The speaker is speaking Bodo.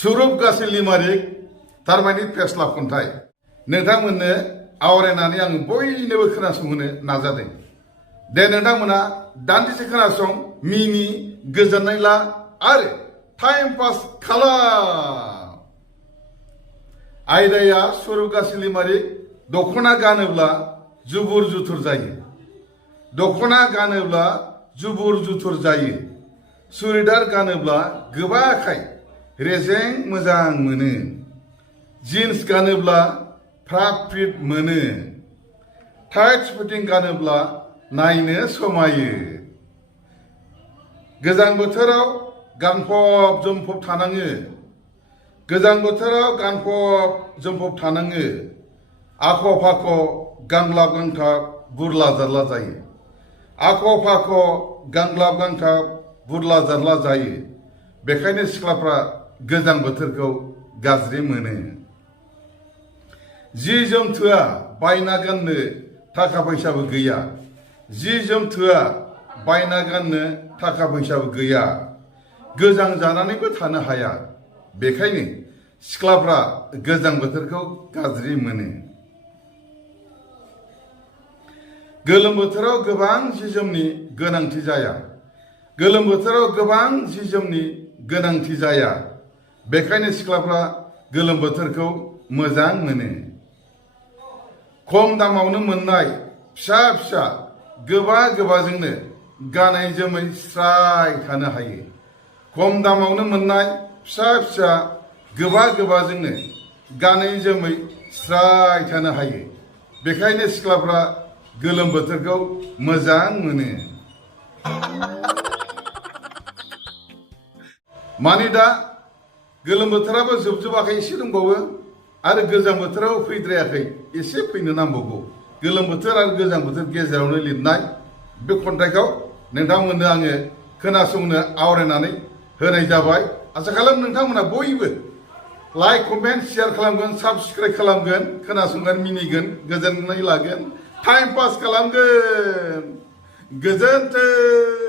सुरुप गासै लिमारिक थारमानि फेस्ला खन्थाइ नोंथांमोननो आवरायनानै आं बयनोबो खोनासंहोनो नाजादों। दे नोंथांमोना दान्दिसे खोनासं, मिनि, गोजोननाय ला आरो टाइम पास खालाम। आयदाया सुरुप गासै लिमारिक दखना गानोब्ला जुबुर जुथुर जायो। दखना गानोब्ला जुबुर जुथुर जायो। सुरिदार गानोब्ला गोबा आखाय रेजें मोजां मोनो। जिन्स गानोब्ला फ्रात फ्रिट मोनो। टाइट फिटिं गानोब्ला नायनो समायो। गोजां बोथोराव गानफब जोमफब थानाङो। गोजां बोथोराव गानफब जोमफब थानाङो। आख' फाख' गांलाब गांथाब गुरला जारला जायो। आख' फाख' गांलाब गांथाब गुरला जारला जायो। बेखायनो सिख्लाफ्रा गोजां बोथोरखौ गाज्रि मोनो। जि जोम थोआ बायना गाननो थाखा फैसाबो गैया। जि जोम थोआ बायना गाननो थाखा फैसाबो गैया। गोजां जानानैबो थानो हाया। बेखायनो सिख्लाफ्रा गोजां बोथोरखौ गाज्रि मोनो। गोलोम बोथोराव गोबां जि जोमनि गोनांथि जाया। गोलोम बोथोराव गोबां जि जोमनि गोनांथि जाया। बेखायनो सिख्लाफ्रा गोलोम बोथोरखौ मोजां मोनो। खम दामावनो मोननाय फिसा फिसा गोबा गोबाजोंनो गानै जोमै स्राय थानो हायो। खम दामावनो मोननाय फिसा फिसा गोबा गोबाजोंनो गानै जोमै स्राय थानो हायो। बेखायनो सिख्लाफ्रा गोलोम बोथोरखौ मोजां मोनो। माने दा गोलोम बोथोराबो जोबजोबाखै, एसे दंबावो आरो गोजां बोथोराबो फैद्रायाखै, एसे फैनो नांबावगौ। गोलोम बोथोर आरो गोजां बोथोर गेजेरावनो लिरनाय बे खन्थाइखौ नोंथांमोननो आङो खोनासंनो आवरायनानै होनाय जाबाय। आसा खालाम नोंथांमोना बयबो लाइक, कमेन्ट, शेयार खालामगोन, साबस्क्राइब खालामगोन, खोनासंगोन, मिनिगोन, गोजोननाय लागोन, टाइम पास खालामगोन। गोजोन्थों।